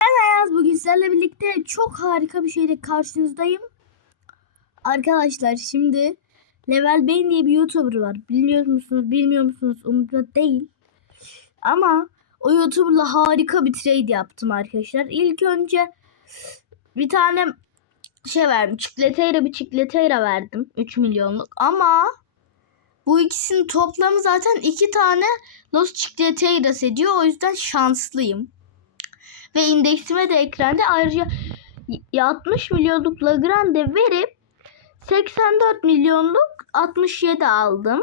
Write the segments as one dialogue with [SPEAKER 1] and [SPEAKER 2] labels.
[SPEAKER 1] Ayaz bugün sizlerle birlikte çok harika bir şeyle karşınızdayım. Arkadaşlar şimdi Level Bane diye bir YouTuber var. Biliyor musunuz bilmiyor musunuz umurumda değil. Ama o YouTuber'la harika bir trade yaptım arkadaşlar. İlk önce bir tane şey verdim. Çikleteyra bir çikleteyra verdim. 3 milyonluk. Ama bu ikisinin toplamı zaten iki tane Los Chicleteiras ediyor. O yüzden şanslıyım. Ve indeksime de ekranda ayrıca y- 60 milyonluk Lagrande verip 84 milyonluk 67 aldım.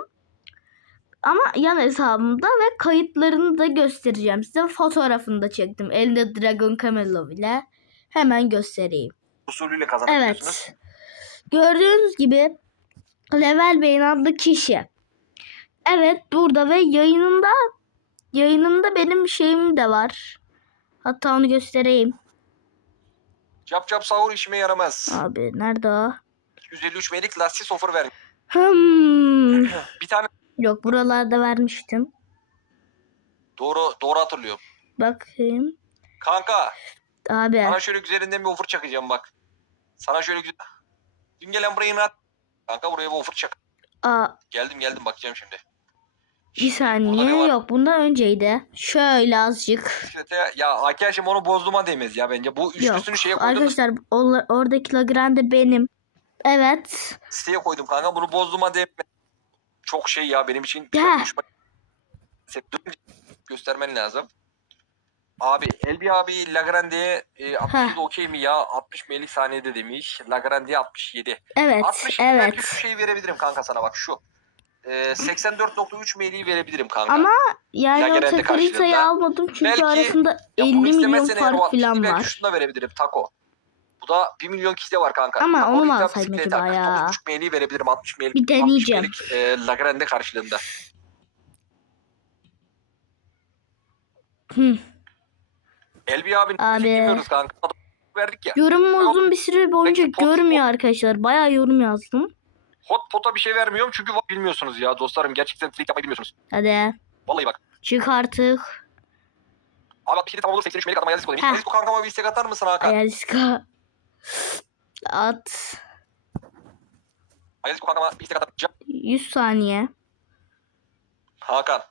[SPEAKER 1] Ama yan hesabımda ve kayıtlarını da göstereceğim size. Fotoğrafını da çektim. Elinde Dragon Camelo ile. Hemen göstereyim.
[SPEAKER 2] usulüyle kazanabiliyorsunuz.
[SPEAKER 1] Evet. Gördüğünüz gibi Level Bane adlı kişi. Evet burada ve yayınında yayınında benim şeyim de var. Hatta onu göstereyim.
[SPEAKER 2] Cap cap sahur işime yaramaz.
[SPEAKER 1] Abi nerede o?
[SPEAKER 2] 153 melik lastik offer ver.
[SPEAKER 1] Hmm.
[SPEAKER 2] Bir tane
[SPEAKER 1] Yok buralarda vermiştim.
[SPEAKER 2] doğru doğru hatırlıyorum.
[SPEAKER 1] Bakayım.
[SPEAKER 2] Kanka
[SPEAKER 1] Abi.
[SPEAKER 2] sana şöyle güzelinden bir offer çakacağım bak. Sana şöyle güzel. Dün gelen burayı at. Kanka buraya bir offer çak.
[SPEAKER 1] Aa,
[SPEAKER 2] Geldim geldim bakacağım şimdi.
[SPEAKER 1] Bir saniye. Yok bundan önceydi. Şöyle azıcık.
[SPEAKER 2] Ya arkadaşım onu bozduğuma değmez ya bence. Bu
[SPEAKER 1] Yok.
[SPEAKER 2] üçlüsünü şeye koydum.
[SPEAKER 1] Arkadaşlar o- oradaki Lagrande benim. Evet.
[SPEAKER 2] Siteye koydum kanka. Bunu bozduğuma değmez. Çok şey ya benim için.
[SPEAKER 1] Ya.
[SPEAKER 2] Çok göstermen lazım. Abi Elbi abi Lagrande'ye e, 67 okey mi ya? 60 meylik saniyede demiş. Lagrande'ye 67.
[SPEAKER 1] Evet.
[SPEAKER 2] 67 belki
[SPEAKER 1] Evet.
[SPEAKER 2] şu şeyi verebilirim kanka sana bak şu. E, 84.3 meyliği verebilirim kanka.
[SPEAKER 1] Ama yani
[SPEAKER 2] Ya
[SPEAKER 1] o
[SPEAKER 2] genelde karşılığında
[SPEAKER 1] almadım çünkü
[SPEAKER 2] belki
[SPEAKER 1] arasında 50
[SPEAKER 2] Yapmak
[SPEAKER 1] milyon
[SPEAKER 2] istemezsen eğer o
[SPEAKER 1] fark
[SPEAKER 2] 62
[SPEAKER 1] falan
[SPEAKER 2] belki
[SPEAKER 1] var.
[SPEAKER 2] şunu da verebilirim Taco. Bu da 1 milyon kişi de var kanka.
[SPEAKER 1] Ama onu mu alsaydım acaba ya?
[SPEAKER 2] 49.5 meyliği verebilirim 60 meylik.
[SPEAKER 1] Bir deneyeceğim.
[SPEAKER 2] 60 meylik, e, Lagrande karşılığında.
[SPEAKER 1] Hı.
[SPEAKER 2] Elbi abi,
[SPEAKER 1] Abi.
[SPEAKER 2] dinliyoruz kanka. Verdik ya.
[SPEAKER 1] Yorumumu uzun bir süre boyunca
[SPEAKER 2] Peki, pot-
[SPEAKER 1] görmüyor arkadaşlar. Bayağı yorum yazdım.
[SPEAKER 2] Hot pot'a bir şey vermiyorum çünkü bilmiyorsunuz ya dostlarım. Gerçekten tweet yapmayı bilmiyorsunuz.
[SPEAKER 1] Hadi
[SPEAKER 2] Vallahi bak.
[SPEAKER 1] çık artık.
[SPEAKER 2] Abi bak bir şey tamam olur 83 melek adam Ayazis olayım.
[SPEAKER 1] Heh.
[SPEAKER 2] Ayazis kankama bir istek atar mısın Hakan?
[SPEAKER 1] Ayaliska. At.
[SPEAKER 2] Ayazis kankama bir istek mısın?
[SPEAKER 1] 100 saniye.
[SPEAKER 2] Hakan.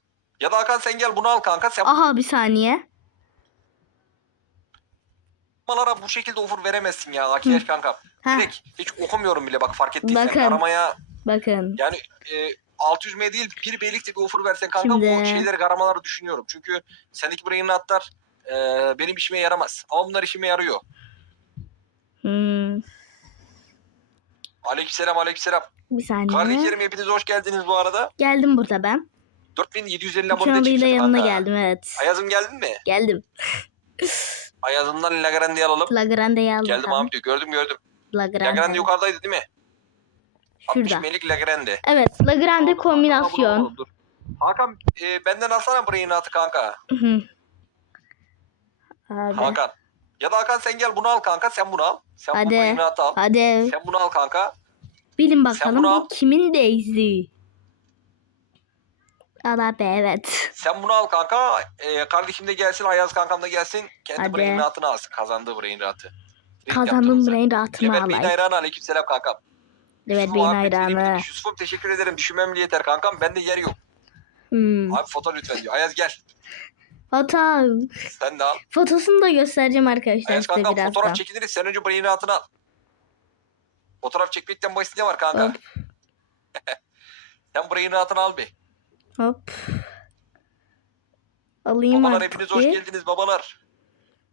[SPEAKER 2] Ya da Hakan sen gel bunu al kanka. Sen
[SPEAKER 1] Aha bir saniye.
[SPEAKER 2] Bunlara bu şekilde offer veremezsin ya Akileş kanka.
[SPEAKER 1] Heh,
[SPEAKER 2] Direkt hiç okumuyorum bile bak fark ettiysen.
[SPEAKER 1] Bakın.
[SPEAKER 2] Aramaya
[SPEAKER 1] bakın.
[SPEAKER 2] yani e, 600 M değil bir beylik de bir offer versen kanka
[SPEAKER 1] Şimdi-
[SPEAKER 2] bu şeyleri karamaları düşünüyorum. Çünkü sendeki brain atlar e, benim işime yaramaz. Ama bunlar işime yarıyor.
[SPEAKER 1] Hmm,
[SPEAKER 2] Aleykümselam aleykümselam.
[SPEAKER 1] bir saniye.
[SPEAKER 2] Kardeşlerim hepiniz hoş geldiniz bu arada.
[SPEAKER 1] Geldim burada ben.
[SPEAKER 2] 4750 abone
[SPEAKER 1] Kanalıyla
[SPEAKER 2] çıkmıştı
[SPEAKER 1] yanına
[SPEAKER 2] kanka.
[SPEAKER 1] geldim evet.
[SPEAKER 2] Ayaz'ım geldin mi?
[SPEAKER 1] Geldim.
[SPEAKER 2] Ayaz'ımdan Lagrande'yi alalım.
[SPEAKER 1] Lagrande'yi aldım.
[SPEAKER 2] Geldim abi diyor. Gördüm gördüm.
[SPEAKER 1] Lagrande.
[SPEAKER 2] Lagrande yukarıdaydı değil mi? 60
[SPEAKER 1] Şurada.
[SPEAKER 2] melik Lagrande.
[SPEAKER 1] Evet Lagrande
[SPEAKER 2] dur,
[SPEAKER 1] kombinasyon.
[SPEAKER 2] dur, dur. Hakan e, benden alsana brain atı kanka.
[SPEAKER 1] Hı. Abi.
[SPEAKER 2] Hakan. Ya da Hakan sen gel bunu al kanka. Sen bunu al. Sen
[SPEAKER 1] Hadi.
[SPEAKER 2] bu brain atı al.
[SPEAKER 1] Hadi
[SPEAKER 2] Sen bunu al kanka.
[SPEAKER 1] bilin bakalım bu
[SPEAKER 2] al.
[SPEAKER 1] kimin Daisy? Al abi evet.
[SPEAKER 2] Sen bunu al kanka. E, kardeşim de gelsin. Ayaz kankam da gelsin. Kendi
[SPEAKER 1] Hadi.
[SPEAKER 2] brain atını alsın. Kazandığı brain atı. Trade
[SPEAKER 1] Kazandım
[SPEAKER 2] yaptığımızda.
[SPEAKER 1] brain rahatımı
[SPEAKER 2] Level Bey'in
[SPEAKER 1] alay.
[SPEAKER 2] hayranı. Aleykümselam kankam.
[SPEAKER 1] Evet
[SPEAKER 2] Yusuf
[SPEAKER 1] beyin
[SPEAKER 2] Muhabbet
[SPEAKER 1] hayranı.
[SPEAKER 2] Yusuf'um teşekkür ederim. Düşünmem bile yeter kankam. Bende yer yok.
[SPEAKER 1] Hmm.
[SPEAKER 2] Abi foto lütfen diyor. Ayaz gel.
[SPEAKER 1] Foto.
[SPEAKER 2] Sen de al.
[SPEAKER 1] Fotosunu da göstereceğim arkadaşlar
[SPEAKER 2] Ayaz
[SPEAKER 1] size
[SPEAKER 2] kankam
[SPEAKER 1] birazdan.
[SPEAKER 2] fotoğraf çekiniriz. Sen önce brain atını al. Fotoğraf çekmekten basit ne var kanka?
[SPEAKER 1] Hop.
[SPEAKER 2] Sen brain atını al bir.
[SPEAKER 1] Hop. Alayım
[SPEAKER 2] Babalar
[SPEAKER 1] artık
[SPEAKER 2] hepiniz hoş geldiniz babalar.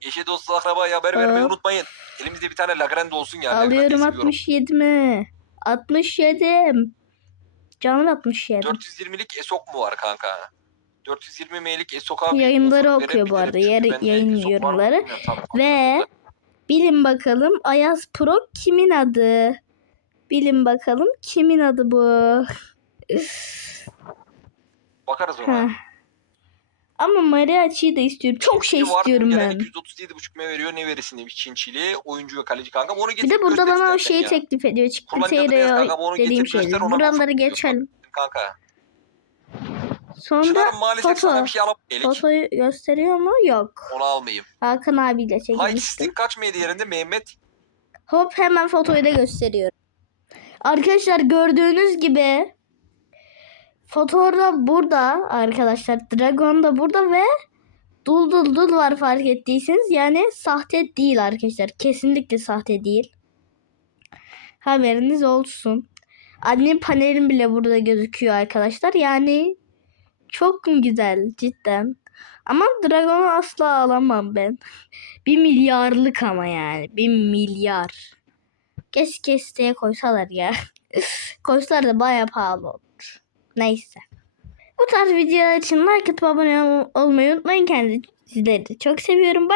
[SPEAKER 2] Eşe dostu akrabaya haber vermeyi
[SPEAKER 1] Hop.
[SPEAKER 2] unutmayın. Elimizde bir tane Lagrande olsun yani.
[SPEAKER 1] Alıyorum
[SPEAKER 2] Lagrande'yi seviyorum.
[SPEAKER 1] 67 mi? 67. Canım 67.
[SPEAKER 2] 420'lik esok mu var kanka? 420 M'lik esok abi.
[SPEAKER 1] Yayınları
[SPEAKER 2] offer
[SPEAKER 1] okuyor bu arada,
[SPEAKER 2] bende
[SPEAKER 1] yayın
[SPEAKER 2] esok mı
[SPEAKER 1] yorumları. Ve- Bilin bakalım Ayaz Pro kimin adı? Bilin bakalım kimin adı bu?
[SPEAKER 2] Bakarız ona.
[SPEAKER 1] Ama Mariachi'yi de istiyorum. Çok şey
[SPEAKER 2] var,
[SPEAKER 1] istiyorum ben.
[SPEAKER 2] 237,5 M veriyor. Ne verirsin demiş Çinçili. Oyuncu ve kaleci kanka. Onu
[SPEAKER 1] Bir de burada bana o şeyi
[SPEAKER 2] ya.
[SPEAKER 1] teklif ediyor. Çıktı
[SPEAKER 2] onu
[SPEAKER 1] dediğim
[SPEAKER 2] ona
[SPEAKER 1] Buraları geçelim.
[SPEAKER 2] Kanka.
[SPEAKER 1] Sonra foto.
[SPEAKER 2] şey.
[SPEAKER 1] Fotoyu gösteriyor mu? Yok.
[SPEAKER 2] Onu almayayım.
[SPEAKER 1] Hakan abiyle çekmiştim.
[SPEAKER 2] stick kaç mıydı yerinde Mehmet?
[SPEAKER 1] Hop hemen fotoyu da gösteriyorum. Arkadaşlar gördüğünüz gibi fotoğraf burada arkadaşlar. Dragon da burada ve dul dul dul var fark ettiyseniz. Yani sahte değil arkadaşlar. Kesinlikle sahte değil. Haberiniz olsun. Annem panelim bile burada gözüküyor arkadaşlar. Yani çok güzel cidden. Ama Dragon'u asla alamam ben. Bir milyarlık ama yani. Bir milyar. Keşke siteye koysalar ya. Koysalar da baya pahalı olur. Neyse. Bu tarz videolar için like atıp abone ol- olmayı unutmayın. Kendinizi çok seviyorum. Bye.